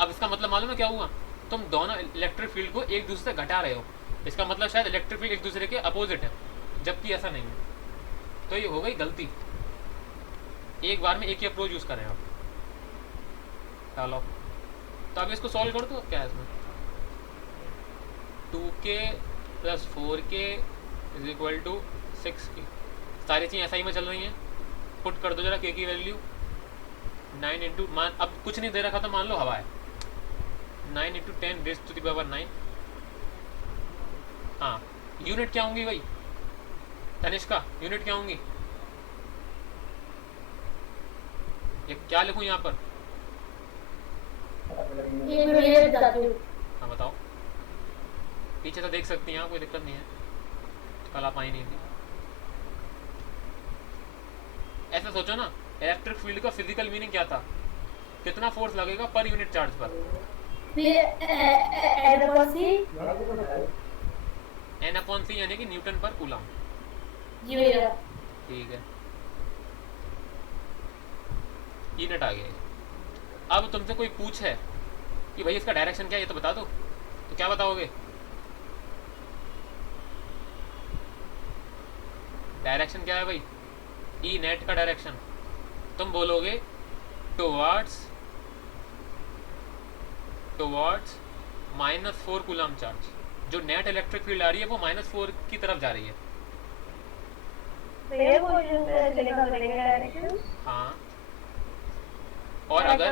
अब इसका मतलब मालूम है क्या हुआ? तुम दोनों इलेक्ट्रिक फील्ड को एक दूसरे से घटा रहे हो, इसका मतलब शायद इलेक्ट्रिक फील्ड एक दूसरे के अपोजिट है, जबकि ऐसा नहीं है। तो ये हो गई गलती, एक बार में एक ही अप्रोच यूज़ करें आप। चलो तो अब इसको सॉल्व कर दो। क्या है इसमें? 2k + 4k = 6k। सारी चीज़ें ऐसा ही में चल रही हैं। पुट कर दो जरा k की वैल्यू 9 इंटू, मान अब कुछ नहीं दे रखा तो मान लो हवा है, 9 × 10⁻⁹। हाँ, यूनिट क्या होंगी भाई तनिष्का? यूनिट क्या होंगी? ये क्या लिखूं यहाँ पर? ये मैं बताती हूँ। हाँ बताओ। पीछे से देख सकती हैं आप, कोई दिक्कत नहीं है, कल आप आई नहीं थी। ऐसा सोचो ना, इलेक्ट्रिक फील्ड का फिजिकल मीनिंग क्या था? कितना फोर्स लगेगा पर यूनिट चार्ज पर? N/c यानी कि न्यूटन पर कूलम। जी भैया। ठीक है, यूनिट आ गया। अब तुमसे कोई पूछे कि भाई इसका डायरेक्शन क्या है, ये तो बता दो, तो क्या बताओगे? डायरेक्शन क्या है भाई? ई नेट का डायरेक्शन तुम बोलोगे टुवर्ड्स -4 कूलम चार्ज। जो नेट इलेक्ट्रिक फील्ड आ रही है वो -4 की तरफ जा रही है। भैया क्वेश्चन पे ऐसे लिखा करेंगे डायरेक्शन। हाँ, और अगर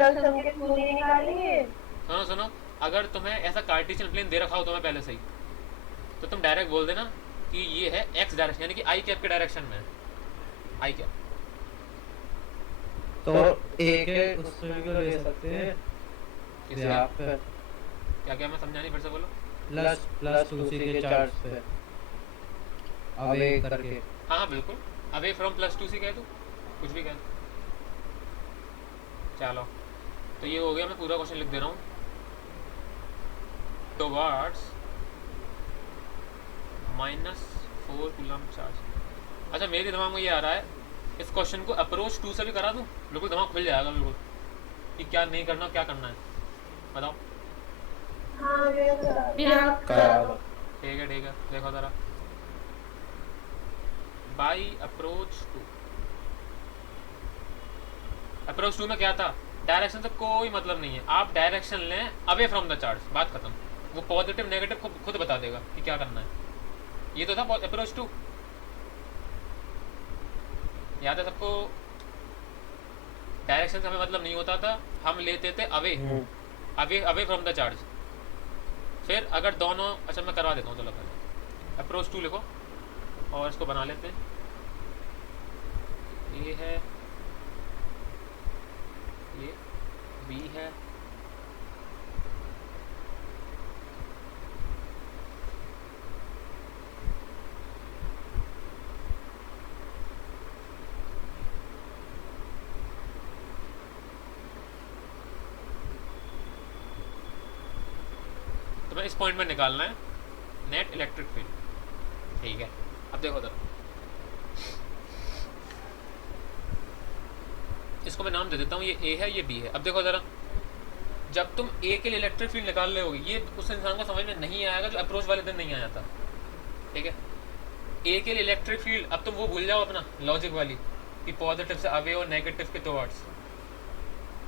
निकालिए। सुनो सुनो, अगर तुम्हें ऐसा कार्टेशियन प्लेन दे रखा हो तुम्हें पहले से ही, तो तुम डायरेक्ट बोल देना कि ये है एक्स डायरेक्शन, यानी कि आई कैप के डायरेक्शन में है। आई कैप तो एक है उससे भी ले सकते हैं किसी यहाँ पे क्या क्या मैं समझा नहीं, फिर से बोलो। +2c के चार्ज पे अवे करके। हाँ हाँ बिल्कुल, अवे फ्रॉम +2c कह दो, कुछ भी कह दो। चलो तो ये हो गया, मैं पूरा क्वेश्चन लिख दे रहा हूँ। Towards -4 coulomb charge. अच्छा मेरे दिमाग में ये आ रहा है, इस क्वेश्चन को अप्रोच 2 से भी करा दूँ, बिल्कुल दिमाग खुल जाएगा बिल्कुल कि क्या नहीं करना क्या करना है, बताओ। हाँ करा दो। ठीक है देखो ज़रा, बाई अप्रोच 2 में क्या था? डायरेक्शन से कोई मतलब नहीं है, आप डायरेक्शन लें अवे फ्रॉम द चार्ज, बात खत्म। वो पॉजिटिव नेगेटिव खुद बता देगा कि क्या करना है। ये तो था अप्रोच 2, याद है सबको? डायरेक्शन से हमें मतलब नहीं होता था, हम लेते थे अवे फ्रॉम द चार्ज। फिर अगर दोनों, अच्छा मैं करवा देता हूँ, चलो पहले अप्रोच 2 लिखो और इसको बना लेते हैं। ये है, ये बी है, तो मैं इस पॉइंट में निकालना है नेट इलेक्ट्रिक फील्ड। ठीक है, अब देखो जरा, इसको मैं नाम दे देता हूँ, ये ए है ये बी है। अब देखो ज़रा, जब तुम ए के लिए इलेक्ट्रिक फील्ड निकाल रहे होगे, ये उस इंसान को समझ में नहीं आएगा जो अप्रोच वाले दिन नहीं आया था। ठीक है, ए के लिए इलेक्ट्रिक फील्ड, अब तुम वो भूल जाओ अपना लॉजिक वाली कि पॉजिटिव से अवे और नेगेटिव के टुवर्ड्स।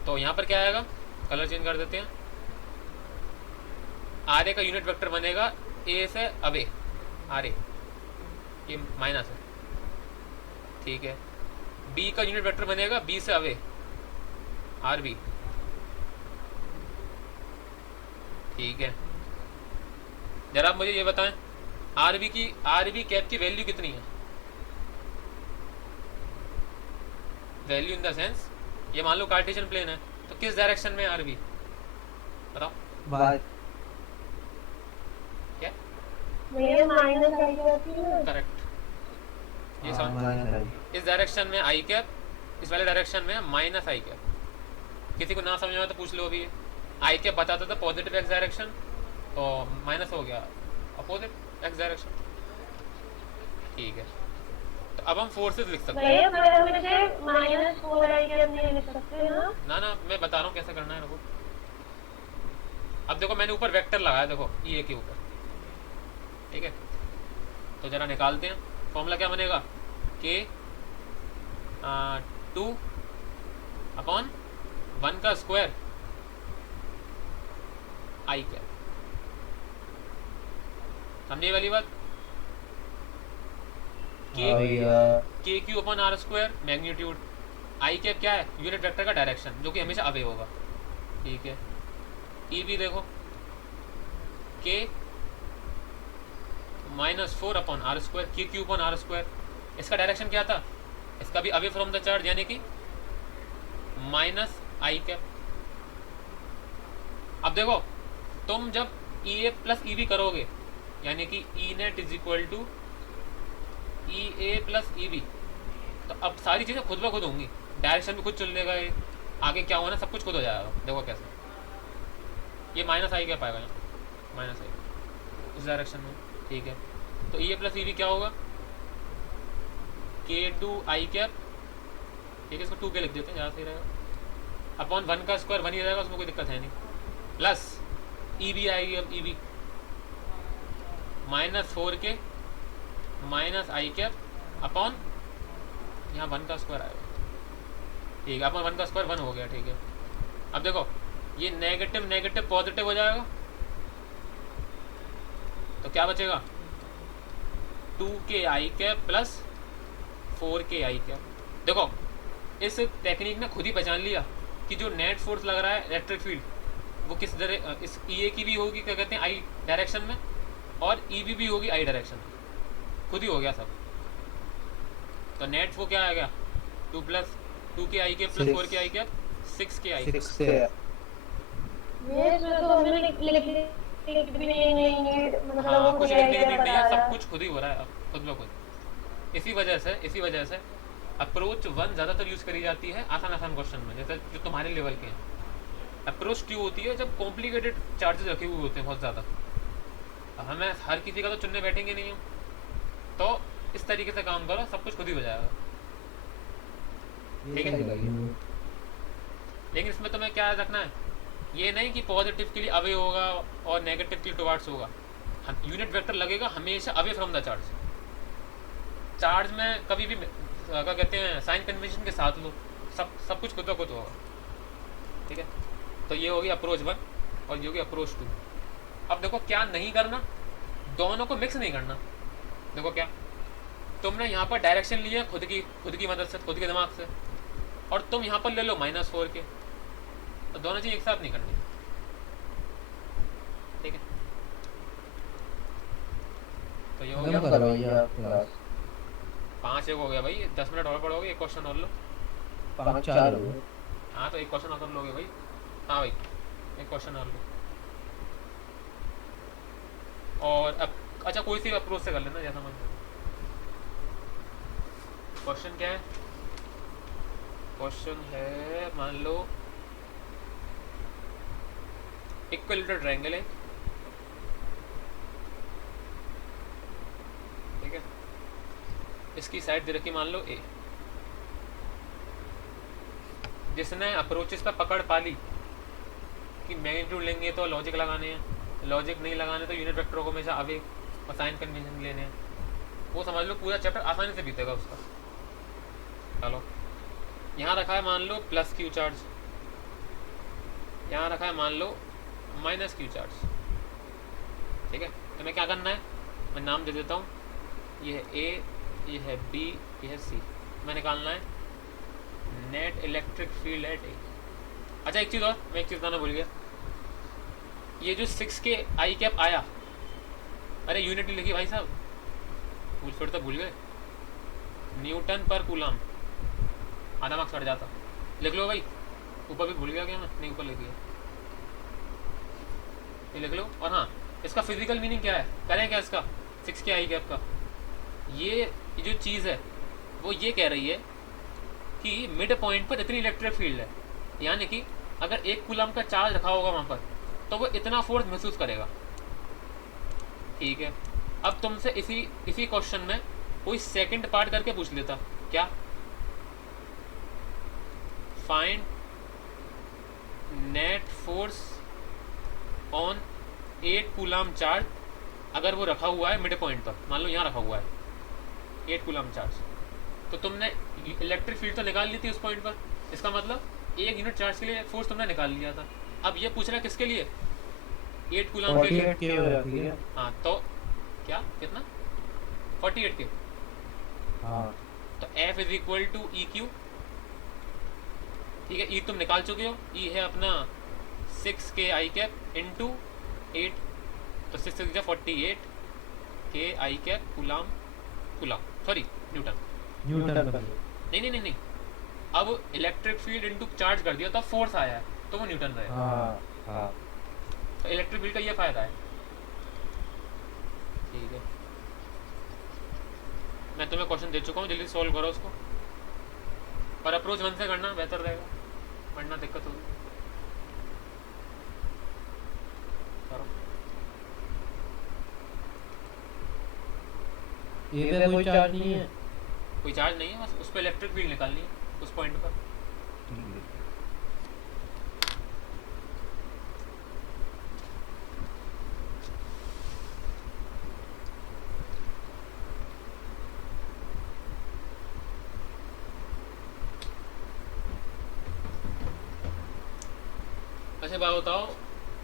तो यहाँ पर क्या आएगा, कलर चेंज कर देते हैं, आर ए का यूनिट वेक्टर बनेगा ए से अवे, आर ए, ये माइनस है, ठीक है। बी का यूनिट वेक्टर बनेगा बी से अवे, आर बी, ठीक है। जरा आप मुझे ये बताएं आर बी कैप की वैल्यू कितनी है? वैल्यू इन द सेंस, ये मान लो कार्टेशियन प्लेन है, तो किस डायरेक्शन में आर बी बताओ? बाय क्या? मेरे माइनस आई जाती है। करेक्ट, ये हाँ, समझ, माइनस आई। इस डायरेक्शन में आई कैप, इस वाले डायरेक्शन में माइनस आई कैप। किसी को ना समझ में आए तो पूछ लो। अभी आई कैप बताता था पॉजिटिव एक्स डायरेक्शन, और माइनस हो गया अपोजिट एक्स डायरेक्शन, ठीक है। तो अब हम फोर्सेस लिख सकते हैं। भैया पर मुझे माइनस 4 आई कैप नहीं लिख सकते ना? ना मैं बता रहा हूँ कैसे करना है रुको। अब देखो मैंने ऊपर वेक्टर लगाया, देखो ई ए के ऊपर, ठीक है। तो जरा निकालते हैं, फॉर्मूला क्या बनेगा? के 2 अपॉन 1 का स्क्वायर आई कैप, समझे वाली बात? K Q upon R square magnitude, I cap क्या है? यूनिट वेक्टर का डायरेक्शन, जो कि हमेशा अवे होगा, ठीक है। ई भी देखो के -4 अपॉन आर स्क्वायर, के क्यू अपॉन आर स्क्वायर, इसका डायरेक्शन क्या था? इसका भी अवे फ्रॉम द चार्ज, यानी कि माइनस आई कैप। अब देखो तुम जब ई ए प्लस ई बी करोगे, यानी कि E net is equal to E A plus E B, तो अब सारी चीज़ें खुद ब खुद होंगी, डायरेक्शन भी खुद चल लेगा, ये आगे क्या होना सब कुछ खुद हो जाएगा। देखो कैसे, ये माइनस आई कैप आएगा, माइनस आई उस डायरेक्शन में, ठीक है। तो ई ए प्लस ई बी क्या होगा? के 2 आई कैप, ठीक है, इसको 2 के लिख देते हैं, ज़्यादा सही रहेगा, अपॉन 1 का स्क्वायर 1 ही रहेगा, उसमें कोई दिक्कत है नहीं, प्लस ई बी आएगी, अब ई बी -4 के माइनस आई कैप अपॉन यहाँ 1 का स्क्वायर आएगा, ठीक है, अपॉन 1 का स्क्वायर 1 हो गया, ठीक है। अब देखो ये नेगेटिव नेगेटिव पॉजिटिव हो जाएगा, तो क्या बचेगा? 2 के आई कैप प्लस 4 के आई कैप। देखो इस टेक्निक ने खुद ही पहचान लिया कि जो नेट फोर्स लग रहा है इलेक्ट्रिक फील्ड, वो किस तरह, इस ई ए की भी होगी, क्या कहते हैं, आई डायरेक्शन में, और ई बी भी होगी आई डायरेक्शन में, खुद ही हो गया सब। तो नेट वो क्या आ गया? 2 के आई कैप प्लस 4 के आई कैप, 6 के आई कैप। 6 से ये इसमें तो हमने लिख भी नहीं, मतलब हाँ, वो कुछ कोई लिखने की आइडिया नीड नहीं है, बता सब रहा। कुछ खुद ही हो रहा है अब, खुद ब खुद। इसी वजह से अप्रोच 1 ज़्यादातर यूज़ करी जाती है आसान क्वेश्चन में, जैसे जो तुम्हारे लेवल के हैं। अप्रोच 2 होती है जब कॉम्प्लिकेटेड चार्जेस रखे हुए होते हैं बहुत ज़्यादा। अब हमें हर किसी का तो चुनने बैठेंगे नहीं हम, तो इस तरीके से काम करो, सब कुछ खुद ही हो जाएगा, ठीक है। लेकिन इसमें तुम्हें क्या याद रखना है, ये नहीं कि पॉजिटिव के लिए अवे होगा और नेगेटिव के लिए टुवर्ड्स होगा। यूनिट वेक्टर लगेगा हमेशा away from the charge. Charge में कभी भी क्या कहते हैं, साइन कन्वेंशन के साथ लो, सब कुछ खुद ब खुद होगा, ठीक है। तो ये होगी अप्रोच 1 और ये होगी अप्रोच 2। अब देखो क्या नहीं करना, दोनों को मिक्स नहीं करना। देखो क्या, तुमने यहाँ पर डायरेक्शन लिया खुद की मदद से, खुद के दिमाग से, और तुम यहाँ पर ले लो -4 के, तो दोनों चीज़ एक साथ नहीं करनी, ठीक है। तो ये हो गया, 5 एक हो गया भाई, 10 मिनट और पढ़ोगे, एक क्वेश्चन और लो। 5-4 हो। हाँ तो एक क्वेश्चन और कर लोगे भाई, हाँ भाई एक क्वेश्चन और लो। और अब अच्छा कोई सी अप्रोच से कर लेना जैसा मन करे। क्वेश्चन क्या है? क्वेश्चन है, मान लो इक्विलेटरल ट्रायंगल है, ठीक है। इसकी साइड दे रखी मान लो ए। जिसने अप्रोचेस पर पकड़ पा ली कि मैग्नीट्यूड लेंगे तो लॉजिक लगाने हैं, लॉजिक नहीं लगाने तो यूनिट वेक्टर को हमेशा अवे और साइन कन्वेंशन लेने हैं, वो समझ लो पूरा चैप्टर आसानी से बीतेगा उसका। चलो यहाँ रखा है मान लो +q चार्ज, यहाँ रखा है मान लो -q चार्ज, ठीक है, तो मैं क्या करना है, मैं नाम दे देता हूँ, ये है ए, ये है बी, ये है सी। मैं निकालना है नेट इलेक्ट्रिक फील्ड एट ए। अच्छा एक चीज़ और, मैं एक चीज़ बताना भूल गया, ये जो 6 के आई कैप आया, अरे यूनिट नहीं लिखी भाई साहब, फिर तो भूल गए, न्यूटन पर कूलम, आधा मार्क्स कट जाता। लिख लो भाई, ऊपर भी भूल गया क्या मैं, नहीं ऊपर लिख दिया, ये लिख लो। और हाँ, इसका फिजिकल मीनिंग क्या है, करें क्या इसका 6 के आई कैप का, ये जो चीज़ है वो ये कह रही है कि मिड पॉइंट पर इतनी इलेक्ट्रिक फील्ड है, यानी कि अगर 1 कूलम का चार्ज रखा होगा वहाँ पर तो वो इतना फोर्स महसूस करेगा। ठीक है, अब तुमसे इसी क्वेश्चन में कोई सेकंड पार्ट करके पूछ लेता, क्या, find net force on 8 coulomb charge, अगर वो रखा हुआ है मिड पॉइंट पर, मान लो यहाँ रखा हुआ है 8 कूलम चार्ज, तो तुमने इलेक्ट्रिक फील्ड तो निकाल ली थी उस पॉइंट पर, इसका मतलब 1 यूनिट चार्ज के लिए फोर्स तुमने निकाल लिया था। अब ये पूछ रहा है किसके लिए, 8 कूलम के लिए। 48 के हो जाती है। हाँ तो क्या, कितना, 48 के। हाँ तो F is equal to E Q. ठीक है, ई तुम निकाल चुके हो, ई है अपना 6 के आई कैप इंटू 8, तो 6 से 48 के आई कैप कूलम, सॉरी न्यूटन, नहीं, अब इलेक्ट्रिक फील्ड इंटू चार्ज कर दिया तो फोर्स आया है, तो वो न्यूटन रहेगा। हाँ तो इलेक्ट्रिक फील्ड का ये फायदा है। ठीक है, मैं तुम्हें क्वेश्चन दे चुका हूँ, जल्दी सॉल्व करो उसको, और अप्रोच 1 से करना बेहतर रहेगा, वरना दिक्कत होगी। करो, ये पे कोई चार्ज नहीं है। कोई चार्ज नहीं है, बस उस पर इलेक्ट्रिक फील्ड निकालनी है उस पॉइंट पर। अच्छा बात बताओ,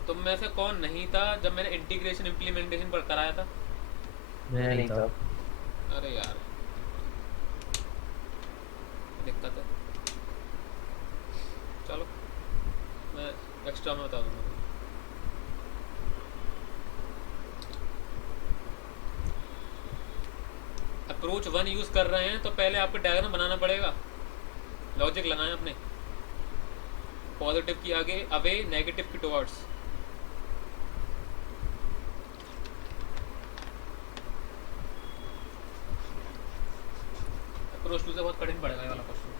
तुम में से कौन नहीं था जब मैंने इंटीग्रेशन इम्प्लीमेंटेशन पर कराया था? मैं नहीं था। अरे यार दिक्कत है, चलो मैं एक्स्ट्रा में बता दूंगा। अप्रोच 1 यूज कर रहे हैं तो पहले आपको डायग्राम बनाना पड़ेगा, लॉजिक लगाएं अपने, पॉजिटिव की आगे अवे, नेगेटिव की टुवर्ड्स। अप्रोच 2 से बहुत कठिन पड़ेगा ये वाला क्वेश्चन।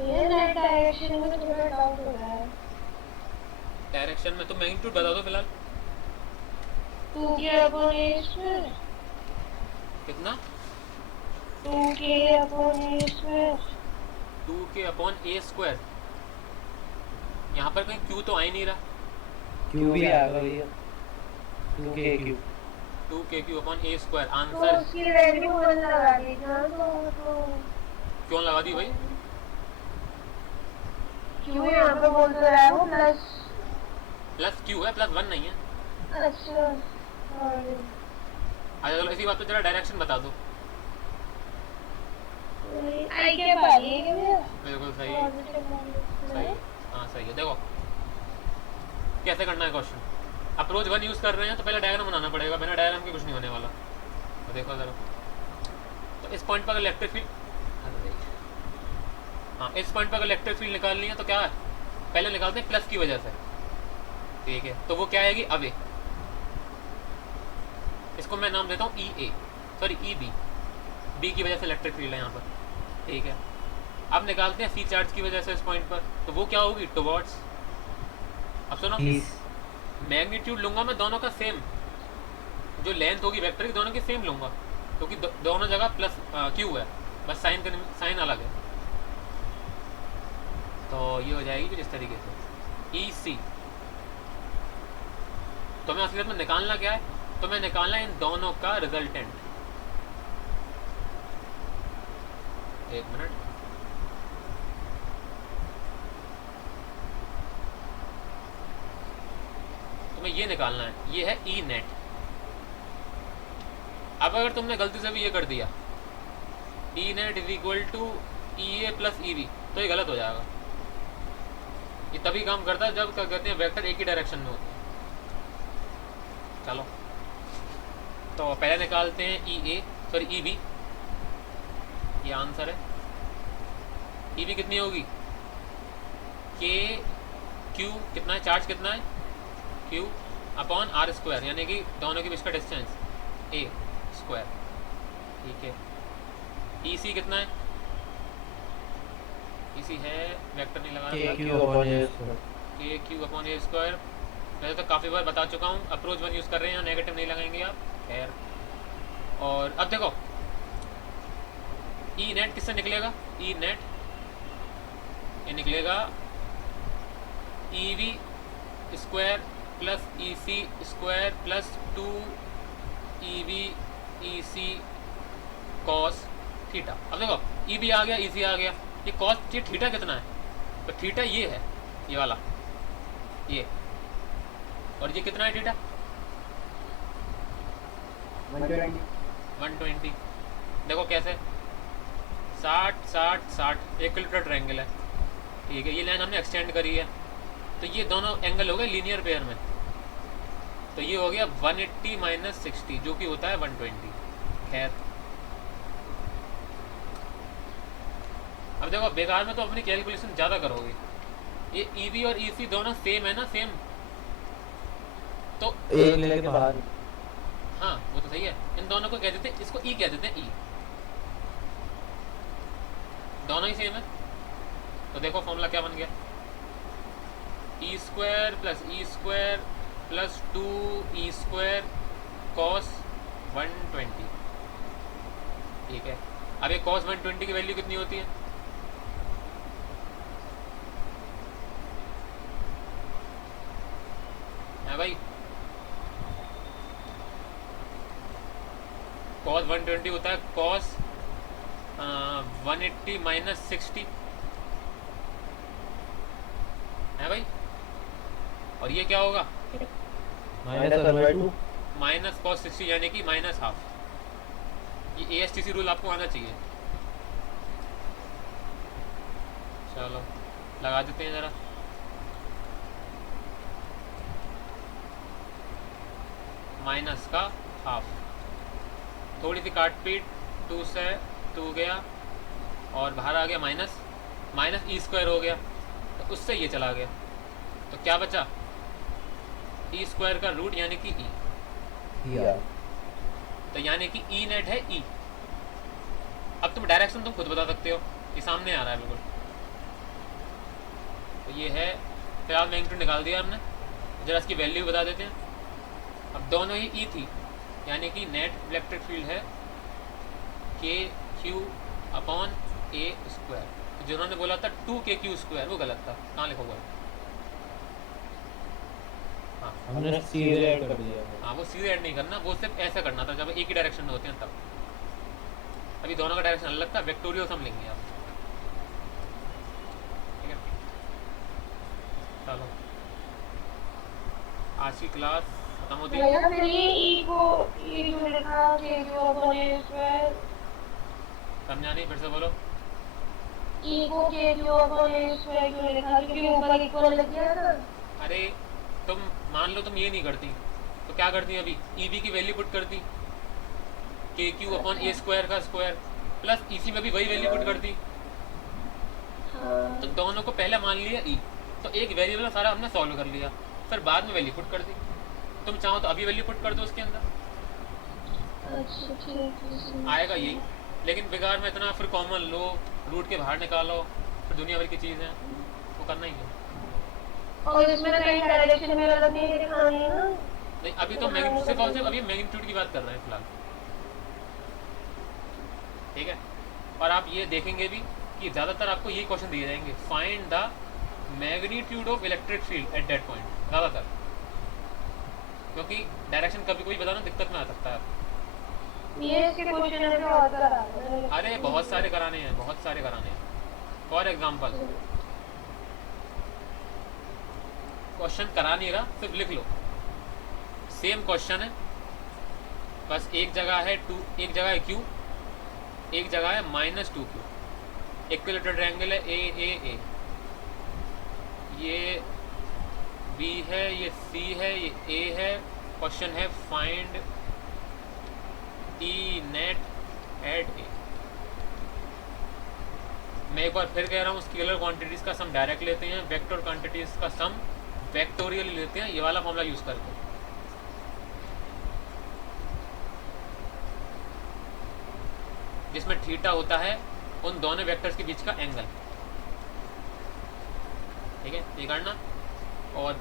मेरे नेट डायरेक्शन में थोड़ा डाउट हो रहा है। डायरेक्शन में तो मैग्नीट्यूड बता दो फिलहाल, 2k/a²। कितना? 2k/a²। 2k/a²। यहाँ पर कहीं q तो आ ही नहीं रहा। क्यू भी आ गई है। 2k/q। 2k/a²। तो आंसर उसकी वैल्यू 1 लगा देना, तो क्यों लगा दी भाई? क्यों यहाँ पे बोल तो रहा है वो प्लस। प्लस q है, प्लस 1 नहीं है। अच्छा अच्छा चलो इसी बात पे जरा डायरेक्शन बता दो। आई के बाद ये क्या बिल्कुल सही, सही है, हाँ सही है। देखो कैसे करना है क्वेश्चन, अप्रोच 1 यूज़ कर रहे हैं तो पहले डायग्राम बनाना पड़ेगा, बिना डायग्राम के कुछ नहीं होने वाला। तो देखो ज़रा, तो इस पॉइंट पर अगर इलेक्ट्रिक फील्ड, हाँ इस पॉइंट पर अगर इलेक्ट्रिक फील्ड निकालनी है तो क्या है, पहले निकालते हैं प्लस की वजह से। ठीक है, तो वो क्या आएगी, अवे, इसको मैं नाम देता हूँ ई A, sorry E B, B की वजह से इलेक्ट्रिक फील्ड है यहाँ पर। ठीक है, अब निकालते हैं सी चार्ज की वजह से इस पॉइंट पर, तो वो क्या होगी, टुवर्ड्स। अब सुनो, मैग्नीट्यूड लूंगा मैं दोनों का सेम, जो लेंथ होगी वेक्टर की दोनों की सेम लूंगा, क्योंकि दोनों जगह प्लस क्यू है, बस साइन अलग है। तो ये हो जाएगी कुछ इस तरीके से ई सी। तो मैं असलियत में निकालना क्या है, तो मैं निकालना इन दोनों का रिजल्टेंट। एक मिनट, तो मैं ये निकालना है, ये है ई नेट। अब अगर तुमने गलती से भी ये कर दिया E net is equal to E A plus E B, तो ये गलत हो जाएगा। ये तभी काम करता है जब क्या कहते हैं वेक्टर एक ही डायरेक्शन में होते हैं। चलो तो पहले निकालते हैं E A, sorry E B, ये आंसर है। ई बी कितनी होगी, के क्यू कितना है, चार्ज कितना है क्यू अपॉन आर स्क्वायर, यानी कि दोनों के बीच का डिस्टेंस ए स्क्वायर, ठीक है। ई सी कितना है, ई सी है वेक्टर नहीं लगाना, के क्यू अपॉन ए स्क्वायर, के क्यू अपॉन ए स्क्वायर। वैसे तो काफ़ी बार बता चुका हूँ, अप्रोच वन यूज़ कर रहे हैं, नेगेटिव नहीं लगाएंगे आप, खैर। और अब देखो ई नेट किससे निकलेगा, ई नेट ये निकलेगा E V square plus E C square plus 2 E V E C cos theta. अब देखो ई बी आ गया, ई सी आ गया, ये कॉस, ये थीटा कितना है, तो थीटा ये है, ये वाला ये, और ये कितना है थीटा 120। देखो कैसे 60 60 60 एक किलोमीटर ट्रायंगल है, ठीक है। ये लाइन हमने एक्सटेंड करी है, तो ये दोनों एंगल हो गए लीनियर पेयर में, तो ये हो गया 180 माइनस 60 जो कि होता है 120। खैर अब देखो बेकार में तो अपनी कैलकुलेशन ज़्यादा करोगे, ये ई बी और ई सी दोनों सेम है ना, सेम, तो एक लेके बाहर। हाँ वो तो सही है। इन दोनों को कह देते हैं, इसको ई कह देते हैं, ई दोनों ही सेम है। तो देखो फॉर्मूला क्या बन गया, E square plus 2 E square cos 120, ठीक है। अब ये कॉस 120 की वैल्यू कितनी होती है, भाई कॉस 120 होता है कॉस 180 माइनस 60 है भाई, और ये क्या होगा -2 माइनस कॉस 60 यानी कि माइनस हाफ। ये ASTC रूल आपको आना चाहिए। चलो लगा देते हैं ज़रा, माइनस का हाफ, थोड़ी सी काट पीट, 2 से 2 गया और बाहर आ गया माइनस ई स्क्वायर हो गया, तो उससे ये चला गया, तो क्या बचा ई स्क्वायर का रूट यानी कि ई, तो यानी कि ई नेट है ई। अब तुम डायरेक्शन तुम खुद बता सकते हो, ये सामने आ रहा है बिल्कुल, तो ये है। फिलहाल मैग्नीट्यूड निकाल दिया हमने, जरा इसकी वैल्यू बता देते हैं। अब दोनों ही ई थी, यानी कि नेट इलेक्ट्रिक फील्ड है के क्यू अपॉन ए स्क्वायर। तो जिन्होंने बोला था 2KQ स्क्वायर वो गलत था, कहाँ लिखा हुआ है, हाँ हमने सीधे ऐड कर दिया। हाँ वो सीधे ऐड नहीं करना, वो सिर्फ ऐसा करना था जब एक ही डायरेक्शन में होते हैं तब। अभी दोनों का डायरेक्शन अलग था, वेक्टोरियल सम लेंगे आप, ठीक है। चलो आज की क्लास खत्म होती है। भैया फिर ये ई को ई जो लिखा के जो अपन स्क्वायर, समझा नहीं, फिर से बोलो। ई को के जो अपन स्क्वायर क्यों लिखा, क्योंकि ऊपर इक्वल लग गया था। अरे तुम मान लो तुम ये नहीं करती तो क्या करती अभी, ई बी की वैल्यू पुट करती, के क्यू अपॉन ए स्क्वायर का स्क्वायर, प्लस ई सी में भी वही वैल्यू पुट करती, हाँ तो दोनों को पहले मान लिया ई, तो एक वेरिएबल सारा हमने सॉल्व कर लिया, फिर बाद में वैल्यू पुट कर दी। तुम चाहो तो अभी वैल्यू पुट कर दो उसके अंदर, अच्छा ठीक है। आएगा यही। लेकिन बेकार में इतना फिर कॉमन लो, रूट के बाहर निकालो, फिर दुनिया भर की चीज़ें वो करना ही है। और इसमें कहीं डायरेक्शन में गलत नहीं दिखानी है ना। नहीं अभी तो मैग्नीट्यूड से कौन से अभी मैग्नीट्यूड की बात कर रहे हैं फिलहाल, ठीक है। और आप ये देखेंगे भी कि ज़्यादातर आपको ये क्वेश्चन दिए जाएंगे, find the magnitude of electric field at that point, ज़्यादातर, क्योंकि डायरेक्शन कभी कोई बताना दिक्कत में आ सकता है। ये इसके क्वेश्चन है जो और करा है। अरे बहुत सारे कराने हैं, बहुत सारे कराने हैं। फॉर एग्जाम्पल क्वेश्चन करा नहीं रहा, सिर्फ लिख लो, सेम क्वेश्चन है, बस एक जगह है टू, एक जगह है क्यू, एक जगह है -2q, इक्विलेटरल ट्रायंगल है ए, ये बी है, ये सी है, ये ए है। क्वेश्चन है फाइंड ई नेट एट ए। मैं एक बार फिर कह रहा हूँ, स्केलर क्वांटिटीज का सम डायरेक्ट लेते हैं, वेक्टर क्वांटिटीज का सम वेक्टोरियल लेते हैं, ये वाला फॉर्मूला यूज करके। जिसमें थीटा होता है उन दोनों वेक्टर्स के बीच का एंगल, ठीक है, ये करना। और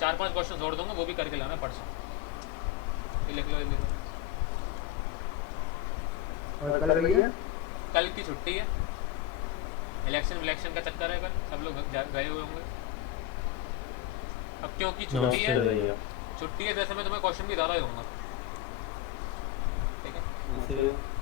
4-5 क्वेश्चन जोड़ दूंगा, वो भी करके लाना परसों। ये लिख लो, ये लिख लो। और कल भैया कल की छुट्टी है, इलेक्शन का चक्कर है, कल सब लोग गए हुए होंगे। अब क्योंकि छुट्टी नमस्ते है, भैया। छुट्टी है, जैसे मैं तुम्हें क्वेश्चन भी ज़्यादा दूंगा, ठीक है। नमस्ते।